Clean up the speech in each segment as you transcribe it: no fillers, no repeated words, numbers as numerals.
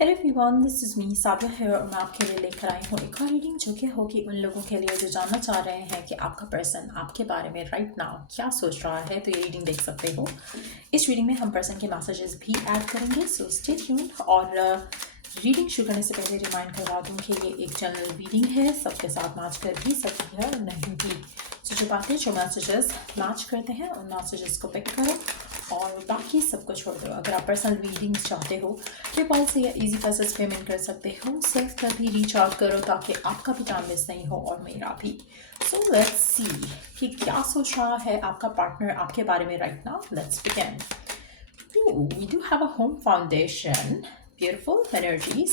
Hello everyone, this is me Sabiya है और मैं आपके लिए लेकर आई हूँ एक और रीडिंग जो कि होगी उन लोगों के लिए जो जानना चाह रहे हैं कि आपका पर्सन आपके बारे में राइट नाउ क्या सोच रहा है। तो ये रीडिंग देख सकते हो। इस रीडिंग में हम पर्सन के मैसेजेस भी ऐड करेंगे, सो स्टे ट्यून्ड। और रीडिंग शुरू करने से पहले रिमाइंड करवा दूँ कि ये एक जनरल रीडिंग है, सबके साथ मैच कर भी सकती है और नहीं भी। सो जो बातें जो मैसेजेस मैच करते हैं उन मैसेजेस को पिक करो और बाकी सबको छोड़ दो। अगर आप पर्सनल रीडिंग्स चाहते हो पेपाल से या इजी पैसेज पेमेंट कर सकते हो। सेल्फ पर भी रीच आउट करो ताकि आपका भी टाइम मिस नहीं हो और मेरा भी। सो लेट्स सी कि क्या सोच रहा है आपका पार्टनर आपके बारे में right now. Let's begin. We do have a home foundation. Beautiful energies.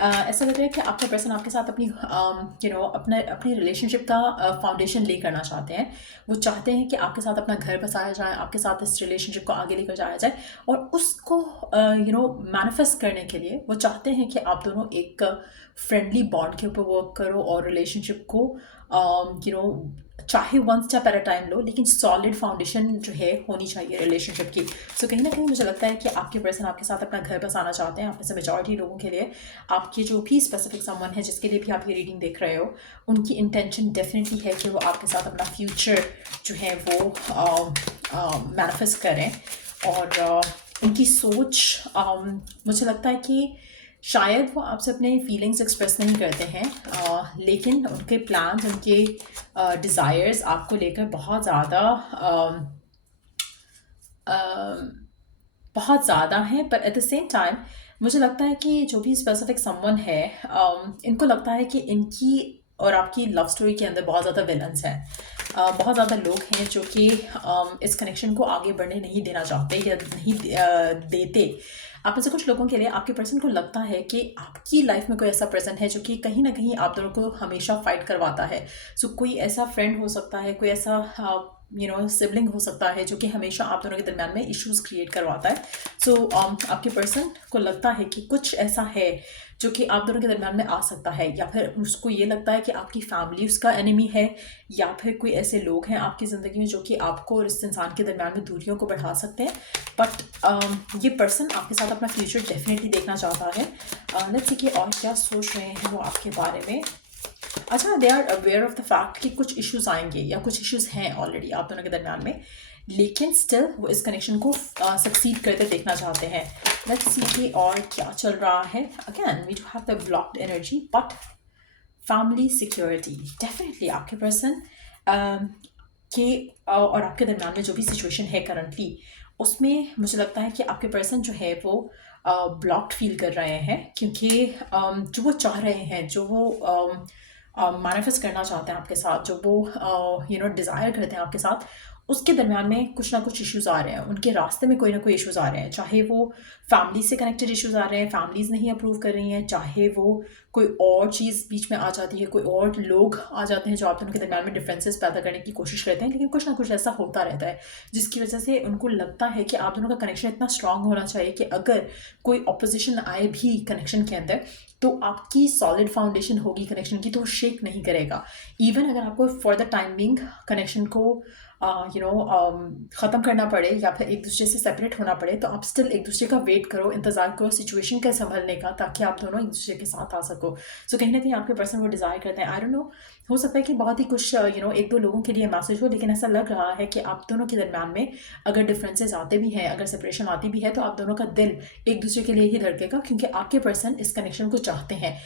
ऐसा लग रहा है कि आपका पर्सन आपके साथ अपनी अपने रिलेशनशिप का फाउंडेशन ले करना चाहते हैं। वो चाहते हैं कि आपके साथ अपना घर बसाया जाए, आपके साथ इस रिलेशनशिप को आगे लेकर जाया जाए और उसको मैनिफेस्ट करने के लिए वो चाहते हैं कि आप दोनों एक फ्रेंडली बॉन्ड के ऊपर वर्क करो और रिलेशनशिप को चाहे one step at a time लो, लेकिन सॉलिड फाउंडेशन जो है होनी चाहिए रिलेशनशिप की। सो कहीं ना कहीं मुझे लगता है कि आपके पर्सन आपके साथ अपना घर बसाना चाहते हैं। आप में से मेजॉरिटी लोगों के लिए आपके जो भी स्पेसिफिक समवन है जिसके लिए भी आप ये रीडिंग देख रहे हो, उनकी इंटेंशन डेफिनेटली है कि वो आपके साथ अपना फ्यूचर जो है वो मैनिफेस्ट करें। और उनकी सोच मुझे लगता है कि शायद वो आपसे अपने फीलिंग्स एक्सप्रेस नहीं करते हैं, लेकिन उनके प्लान्स, उनके डिज़ायर्स आपको लेकर बहुत ज़्यादा हैं। पर एट द सेम टाइम मुझे लगता है कि जो भी स्पेसिफिक समवन है, इनको लगता है कि इनकी और आपकी लव स्टोरी के अंदर बहुत ज़्यादा विलन्स हैं। बहुत ज़्यादा लोग हैं जो कि इस कनेक्शन को आगे बढ़ने नहीं देना चाहते या नहीं देते। आप में से कुछ लोगों के लिए आपके पर्सन को लगता है कि आपकी लाइफ में कोई ऐसा पर्सन है जो कि कहीं ना कहीं आप दोनों को हमेशा फाइट करवाता है। सो कोई ऐसा फ्रेंड हो सकता है, कोई ऐसा सिबलिंग हो सकता है जो कि हमेशा आप दोनों के दरम्यान में इश्यूज क्रिएट करवाता है। सो आपके पर्सन को लगता है कि कुछ ऐसा है जो कि आप दोनों के दरम्यान में आ सकता है, या फिर उसको ये लगता है कि आपकी फैमिली उसका एनिमी है, या फिर कोई ऐसे लोग हैं आपकी ज़िंदगी में जो कि आपको और इस इंसान के दरम्यान में दूरियों को बढ़ा सकते हैं। बट ये पर्सन आपके साथ अपना फ्यूचर डेफिनेटली देखना चाहता है। लेट्स सी कि और क्या सोच रहे हैं वो आपके बारे में। अच्छा, they are aware of the fact कि कुछ इश्यूज आएंगे या कुछ इश्यूज हैं ऑलरेडी आप दोनों के दरम्यान में, लेकिन स्टिल वो इस कनेक्शन को सक्सीड करते देखना चाहते हैं। लेट्स सी कि और क्या चल रहा है। Again we do have the blocked energy but family security. Definitely आपके पर्सन के और आपके दरम्यान में जो भी सिचुएशन है करंटली, उसमें मुझे लगता है कि आपके पर्सन जो है वो ब्लॉक्ड फील कर रहे हैं, क्योंकि जो वो चाह रहे हैं, जो वो मैनिफेस्ट करना चाहते हैं आपके साथ, जो वो डिज़ायर करते हैं आपके साथ, उसके दरम्यान में कुछ ना कुछ इश्यूज़ आ रहे हैं। उनके रास्ते में कोई ना कोई इश्यूज़ आ रहे हैं, चाहे वो फैमिली से कनेक्टेड इश्यूज़ आ रहे हैं, फैमिलीज़ नहीं अप्रूव कर रही हैं, चाहे वो कोई और चीज़ बीच में आ जाती है, कोई और लोग आ जाते हैं जो आप दोनों के दरम्यान में डिफरेंसेस पैदा करने की कोशिश करते हैं। लेकिन कुछ ना कुछ ऐसा होता रहता है जिसकी वजह से उनको लगता है कि आप दोनों का कनेक्शन इतना स्ट्रांग होना चाहिए कि अगर कोई ऑपोजिशन आए भी कनेक्शन के अंदर, तो आपकी सॉलिड फाउंडेशन होगी कनेक्शन की, तो वो शेक नहीं करेगा। इवन अगर आपको for the time being connection को ख़त्म करना पड़े या फिर एक दूसरे से सेपरेट होना पड़े, तो आप स्टिल एक दूसरे का वेट करो, इंतज़ार करो सिचुएशन का संभलने का, ताकि आप दोनों एक दूसरे के साथ आ सको। सो कहीं ना कहीं आपके पर्सन वो डिज़ायर करते हैं। आई डोंट नो, हो सकता है कि बहुत ही कुछ एक दो लोगों के लिए मैसेज हो, लेकिन ऐसा लग रहा है कि आप दोनों के दरम्यान में अगर डिफरेंसेस आते भी हैं, अगर सेपरेशन आती भी है, तो आप दोनों का दिल एक दूसरे के लिए ही धड़केगा, क्योंकि आपके पर्सन इस कनेक्शन को चाहते हैं।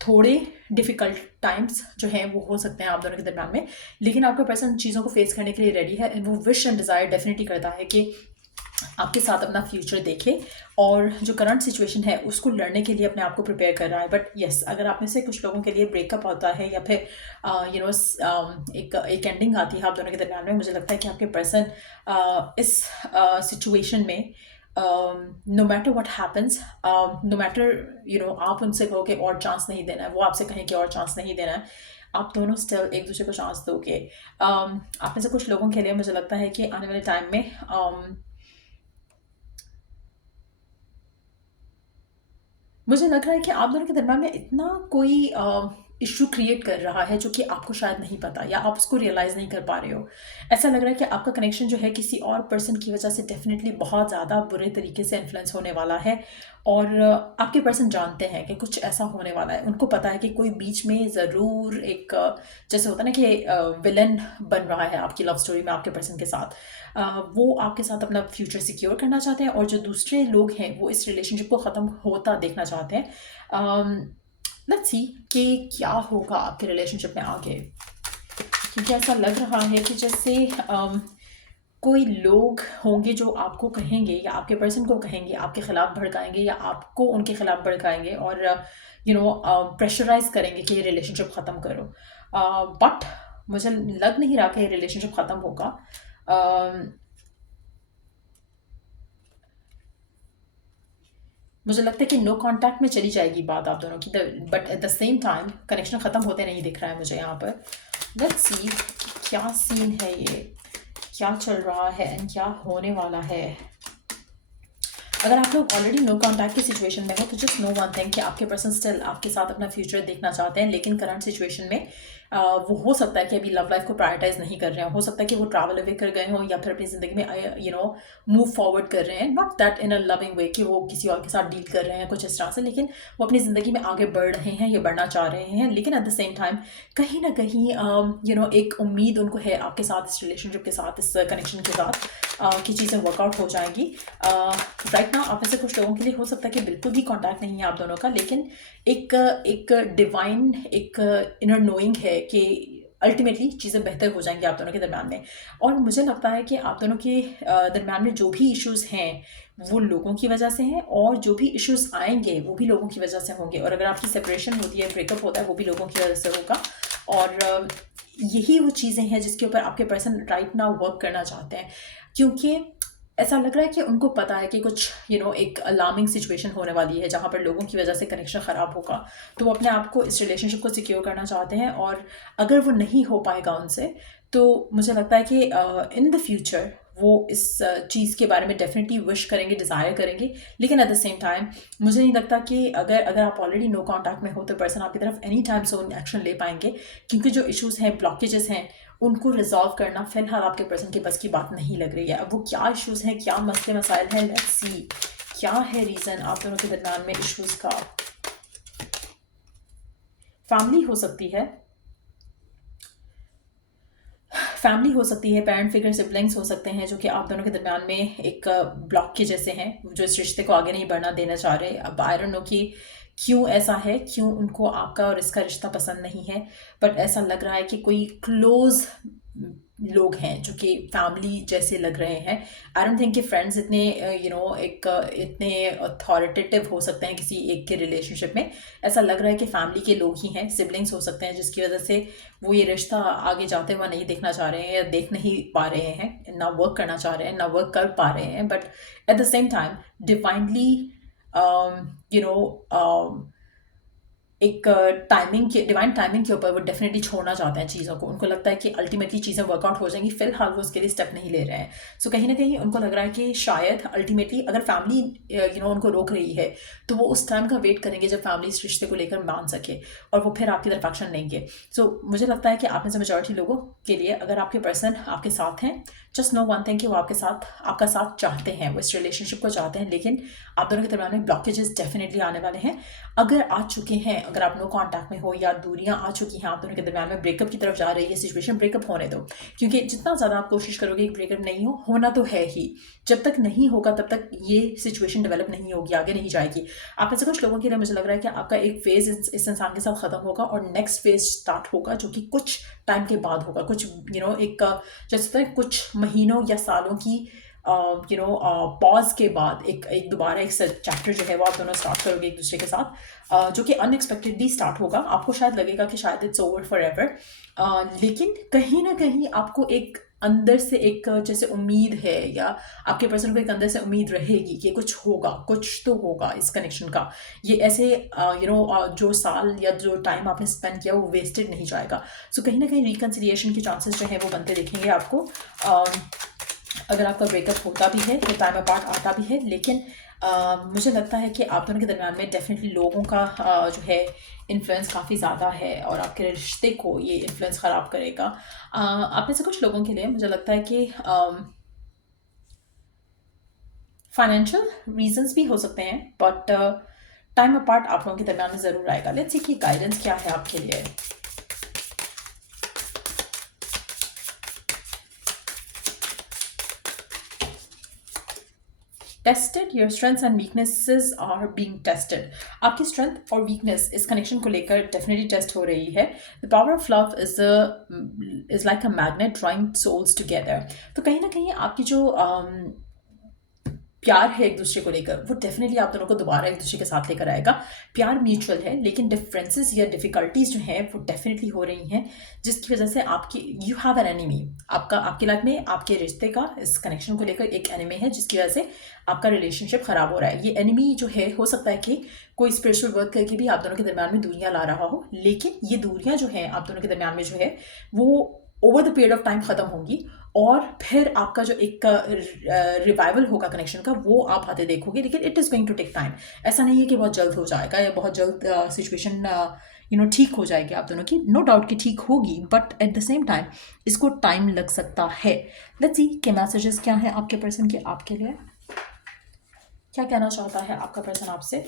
थोड़े डिफ़िकल्ट टाइम्स जो हैं वो हो सकते हैं आप दोनों के दरम्यान में, लेकिन आपका पर्सन चीज़ों को फेस करने के लिए रेडी है। एंड वो विश एंड डिज़ायर डेफिनेटली करता है कि आपके साथ अपना फ्यूचर देखे और जो करंट सिचुएशन है उसको लड़ने के लिए अपने आप को प्रिपेयर कर रहा है। बट येस, अगर आप में से कुछ लोगों के लिए ब्रेकअप होता है या फिर एक एंडिंग आती है आप दोनों के दरम्यान में, मुझे लगता है कि आपके पर्सन इस सिचुएशन में no matter what happens, no matter आप उनसे कहो कि और चांस नहीं देना है, वो आपसे कहें कि और चांस नहीं देना है, आप दोनों स्टिल एक दूसरे को चांस दोगे। आप में से कुछ लोगों के लिए मुझे लगता है कि आने वाले टाइम में मुझे लग रहा है कि आप दोनों के दरम्यान में इतना कोई इशू क्रिएट कर रहा है जो कि आपको शायद नहीं पता, या आप उसको रियलाइज़ नहीं कर पा रहे हो। ऐसा लग रहा है कि आपका कनेक्शन जो है किसी और पर्सन की वजह से डेफिनेटली बहुत ज़्यादा बुरे तरीके से इन्फ्लुएंस होने वाला है, और आपके पर्सन जानते हैं कि कुछ ऐसा होने वाला है। उनको पता है कि कोई बीच में ज़रूर एक जैसे होता है ना कि विलन बन रहा है आपकी लव स्टोरी में आपके पर्सन के साथ। वो आपके साथ अपना फ्यूचर सिक्योर करना चाहते हैं, और जो दूसरे लोग हैं वो इस रिलेशनशिप को ख़त्म होता देखना चाहते हैं। लेट्स सी कि क्या होगा आपके रिलेशनशिप में आगे, क्योंकि ऐसा लग रहा है कि जैसे कोई लोग होंगे जो आपको कहेंगे या आपके पर्सन को कहेंगे, आपके खिलाफ भड़काएंगे या आपको उनके खिलाफ भड़काएंगे, और प्रेशराइज करेंगे कि ये रिलेशनशिप ख़त्म करो। बट मुझे लग नहीं रहा कि ये रिलेशनशिप ख़त्म होगा। मुझे लगता है कि नो कांटेक्ट में चली जाएगी बात आप दोनों की, but at the same time connection ख़त्म होते नहीं दिख रहा है मुझे यहाँ पर। लेट्स सी क्या सीन है, ये क्या चल रहा है एंड क्या होने वाला है। अगर आप लोग ऑलरेडी नो कांटेक्ट की सिचुएशन में हो तो जस्ट नो वन थिंग कि आपके पर्सन स्टिल आपके साथ अपना फ्यूचर देखना चाहते हैं, लेकिन करंट सिचुएशन में वो हो सकता है कि अभी लव लाइफ को प्रायोरिटाइज नहीं कर रहे हो। हो सकता है कि वो ट्रैवल अवे कर गए हों या फिर अपनी ज़िंदगी में मूव फॉरवर्ड कर रहे हैं, not that in a loving way कि वो किसी और के साथ डील कर रहे हैं कुछ इस तरह से, लेकिन वो अपनी ज़िंदगी में आगे बढ़ रहे हैं या बढ़ना चाह रहे हैं। लेकिन एट द सेम टाइम कहीं ना कहीं एक उम्मीद उनको है आपके साथ, इस रिलेशनशिप के साथ, इस कनेक्शन के साथ, कि चीज़ें वर्कआउट हो जाएंगी। राइट नाउ आप में से कुछ लोगों के लिए हो सकता है कि बिल्कुल भी कांटेक्ट नहीं है आप दोनों का, लेकिन एक डिवाइन एक इनर नोइंग है कि अल्टीमेटली चीज़ें बेहतर हो जाएंगी आप दोनों के दरम्यान में। और मुझे लगता है कि आप दोनों के दरम्यान में जो भी इश्यूज़ हैं वो लोगों की वजह से हैं, और जो भी इश्यूज़ आएंगे वो भी लोगों की वजह से होंगे, और अगर आपकी सेपरेशन होती है, ब्रेकअप होता है, वो भी लोगों की वजह से होगा। और यही वो चीज़ें हैं जिसके ऊपर आपके पर्सन राइट नाउ वर्क करना चाहते हैं, क्योंकि ऐसा लग रहा है कि उनको पता है कि कुछ एक अलार्मिंग सिचुएशन होने वाली है जहाँ पर लोगों की वजह से कनेक्शन ख़राब होगा। तो वो अपने आप को इस रिलेशनशिप को सिक्योर करना चाहते हैं, और अगर वो नहीं हो पाएगा उनसे, तो मुझे लगता है कि इन द फ्यूचर वो इस चीज़ के बारे में डेफिनेटली विश करेंगे, डिज़ायर करेंगे। लेकिन एट द सेम टाइम मुझे नहीं लगता कि अगर आप ऑलरेडी नो कांटेक्ट में हो तो पर्सन आपकी तरफ एनी टाइम सोन एक्शन ले पाएंगे, क्योंकि जो इश्यूज़ हैं, ब्लॉकेजेस हैं, उनको रिजॉल्व करना फिलहाल आपके पर्सन के बस की बात नहीं लग रही है। अब वो क्या इश्यूज़ हैं, क्या मसले मसाइल हैं, लेट्स सी क्या है रीज़न आप दोनों के दरमियान में इश्यूज़ का। फैमिली हो सकती है, पेरेंट फिगर, सिबलिंग्स हो सकते हैं जो कि आप दोनों के दरमियान में एक ब्लॉक के जैसे हैं, जो इस रिश्ते को आगे नहीं बढ़ना देना चाह रहे। अब आई डोंट नो कि क्यों ऐसा है, क्यों उनको आपका और इसका रिश्ता पसंद नहीं है, बट ऐसा लग रहा है कि कोई क्लोज लोग हैं जो कि फैमिली जैसे लग रहे हैं। आई डोंट थिंक कि फ्रेंड्स इतने इतने अथॉरिटेटिव हो सकते हैं किसी एक के रिलेशनशिप में। ऐसा लग रहा है कि फैमिली के लोग ही हैं, सिबलिंग्स हो सकते हैं, जिसकी वजह से वो ये रिश्ता आगे जाते हुआ नहीं देखना चाह रहे हैं या देख नहीं पा रहे हैं, ना वर्क करना चाह रहे हैं, ना वर्क कर पा रहे हैं। But at the same time divinely एक डिवाइन टाइमिंग के ऊपर वो डेफिनेटली छोड़ना चाहते हैं चीज़ों को। उनको लगता है कि अल्टीमेटली चीज़ें वर्कआउट हो जाएंगी, फिलहाल वो उसके लिए स्टेप नहीं ले रहे हैं। सो कहीं ना कहीं उनको लग रहा है कि शायद अल्टीमेटली अगर फैमिली उनको रोक रही है तो वो उस टाइम का वेट करेंगे जब फैमिली इस रिश्ते को लेकर मान सके, और वो फिर आपकी तरफ एक्शन लेंगे। सो मुझे लगता है कि आप में से मेजॉरिटी लोगों के लिए, अगर आपके पर्सन आपके साथ हैं, जस्ट नो वन थिंग कि वो आपका साथ चाहते हैं, वो इस रिलेशनशिप को चाहते हैं, लेकिन आप दोनों के दरमियान में ब्लॉकेजेस डेफिनेटली आने वाले हैं। अगर आ चुके हैं, अगर आप नो कांटेक्ट में हो या दूरियां आ चुकी हैं आप दोनों के दरमियान में, ब्रेकअप की तरफ जा रही है सिचुएशन, ब्रेकअप होने दो। क्योंकि जितना ज़्यादा आप कोशिश करोगे कि ब्रेकअप नहीं हो, होना तो है ही। जब तक नहीं होगा तब तक ये सिचुएशन डेवलप नहीं होगी, आगे नहीं जाएगी। आप में से कुछ लोगों के लिए मुझे लग रहा है कि आपका एक फेज इस इंसान के साथ ख़त्म होगा और नेक्स्ट फेज स्टार्ट होगा, जो कि कुछ टाइम के बाद होगा, कुछ एक जैसे कुछ महीनों या सालों की पॉज के बाद एक दोबारा एक चैप्टर जो है वो आप दोनों स्टार्ट करोगे एक दूसरे के साथ, जो कि अनएक्सपेक्टेडली स्टार्ट होगा। आपको शायद लगेगा कि शायद इट्स ओवर फॉर एवर, लेकिन कहीं ना कहीं आपको एक अंदर से एक जैसे उम्मीद है, या आपके पर्सन को एक अंदर से उम्मीद रहेगी कि कुछ होगा, कुछ तो होगा इस कनेक्शन का। ये ऐसे जो साल या जो टाइम आपने स्पेंड किया वो वेस्टेड नहीं जाएगा। सो कहीं ना कहीं रिकन्सिलिएशन के चांसेस जो है वो बनते दिखेंगे आपको। अगर आपका ब्रेकअप होता भी है तो टाइम अपार्ट आता भी है, लेकिन मुझे लगता है कि आप दोनों के दरमियान में डेफिनेटली लोगों का जो है इन्फ्लुएंस काफ़ी ज़्यादा है और आपके रिश्ते को ये इन्फ्लुएंस ख़राब करेगा। आप में से कुछ लोगों के लिए मुझे लगता है कि फाइनेंशियल रीजंस भी हो सकते हैं, बट टाइम अपार्ट आप लोगों के दरमियान में ज़रूर आएगा। लेट्स सी कि गाइडेंस क्या है आपके लिए। Tested, your strengths and weaknesses are being tested. आपकी स्ट्रेंथ और वीकनेस इस कनेक्शन को लेकर डेफिनेटली टेस्ट हो रही है। The power of love is like a magnet drawing souls together. तो कहीं ना कहीं आपकी जो प्यार है एक दूसरे को लेकर, वो डेफिनेटली आप दोनों को दोबारा एक दूसरे के साथ लेकर आएगा। प्यार म्यूचुअल है, लेकिन डिफरेंसेस या डिफिकल्टीज जो हैं वो डेफिनेटली हो रही हैं, जिसकी वजह से आपकी यू हैव एन एनिमी। आपकी लाइफ में आपके रिश्ते का इस कनेक्शन को लेकर एक एनिमी है, जिसकी वजह से आपका रिलेशनशिप खराब हो रहा है। ये एनिमी जो है, हो सकता है कि कोई स्पिरिचुअल वर्क करके भी आप दोनों के दरमियान में दूरियां ला रहा हो, लेकिन ये दूरियां जो हैं आप दोनों के दरमियान में जो है वो over the period of time ख़त्म होंगी, और फिर आपका जो एक रिवाइवल होगा कनेक्शन का, वो आप आते देखोगे। लेकिन it is going to take time. ऐसा नहीं है कि बहुत जल्द हो जाएगा या बहुत जल्द सिचुएशन ठीक हो जाएगी आप दोनों की। नो डाउट कि ठीक होगी, but at the same time इसको टाइम लग सकता है। लेट्स सी के मैसेजेस क्या हैं आपके पर्सन के आपके लिए। क्या कहना चाहता है आपका पर्सन आपसे।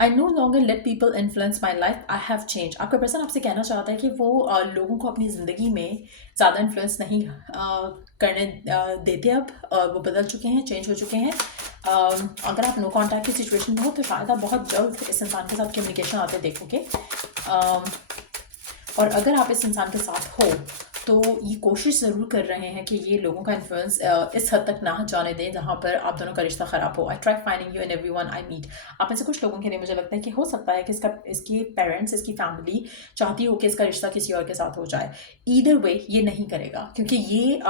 I know longer let people influence my life, I have change. आपका पर्सन आपसे कहना चाहता है कि वो लोगों को अपनी ज़िंदगी में ज़्यादा इन्फ्लुएंस नहीं करने देते अब, वो बदल चुके हैं, चेंज हो चुके हैं। अगर आप नो कॉन्टैक्ट की सिचुएशन में हो तो शायद आप बहुत जल्द इस इंसान के साथ कम्युनिकेशन आते देखोगे। और अगर आप इस इंसान के साथ हो तो ये कोशिश ज़रूर कर रहे हैं कि ये लोगों का इन्फ्लुएंस इस हद तक ना जाने दें जहाँ पर आप दोनों का रिश्ता ख़राब हो। I try finding you in everyone I meet. आप में से कुछ लोगों के लिए मुझे लगता है कि हो सकता है कि इसके पेरेंट्स, इसकी फैमिली चाहती हो कि इसका रिश्ता किसी और के साथ हो जाए। ईदर वे ये नहीं करेगा, क्योंकि ये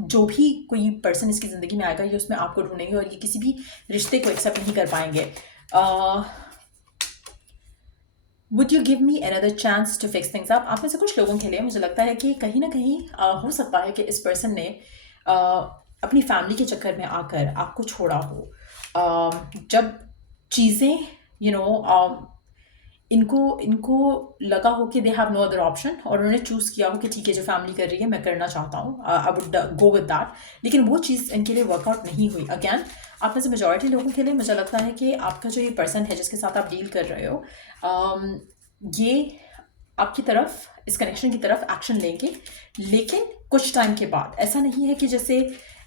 जो भी कोई पर्सन इसकी ज़िंदगी में आएगा, ये उसमें आपको ढूंढेंगे और ये किसी भी रिश्ते को एक्सेप्ट नहीं कर पाएंगे। Would you give me another chance to fix things up. आप में से कुछ लोगों के लिए मुझे लगता है कि कहीं ना कहीं हो सकता है कि इस पर्सन ने अपनी फैमिली के चक्कर में आकर आपको छोड़ा हो। जब चीज़ें इनको लगा हो कि they have no other option, और उन्होंने चूज़ किया हो कि ठीक है, जो फैमिली कर रही है मैं करना चाहता हूँ, I would go with that, लेकिन वो चीज़ इनके लिए वर्कआउट नहीं हुई। अगैन आप में से मेजॉरिटी लोगों के लिए मुझे लगता है कि आपका जो ये पर्सन है जिसके साथ आप डील कर रहे हो, ये आपकी तरफ, इस कनेक्शन की तरफ एक्शन लेंगे, लेकिन कुछ टाइम के बाद। ऐसा नहीं है कि जैसे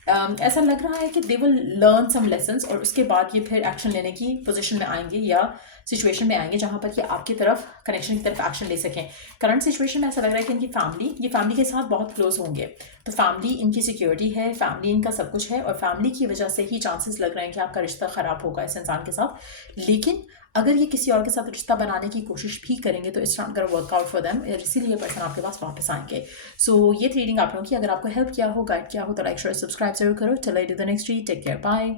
ऐसा लग रहा है कि they will learn some lessons और उसके बाद ये फिर एक्शन लेने की पोजीशन में आएंगे या सिचुएशन में आएंगे जहाँ पर ये आपकी तरफ, कनेक्शन की तरफ एक्शन ले सकें। करंट सिचुएशन में ऐसा लग रहा है कि इनकी ये फैमिली के साथ बहुत क्लोज होंगे, तो फैमिली इनकी सिक्योरिटी है, फैमिली इनका सब कुछ है, और फैमिली की वजह से ही चांसेस लग रहे हैं कि आपका रिश्ता ख़राब होगा इस इंसान के साथ। लेकिन अगर ये किसी और के साथ रिश्ता बनाने की कोशिश भी करेंगे तो it's not gonna workout for them, इसीलिए पर्सन आपके पास वापस आएंगे। सो ये थ्री रीडिंग आप लोगों की अगर आपको हेल्प किया हो, गाइड किया हो, तो लाइक शेयर सब्सक्राइब जरूर करो। Till I do the next read, take care, bye.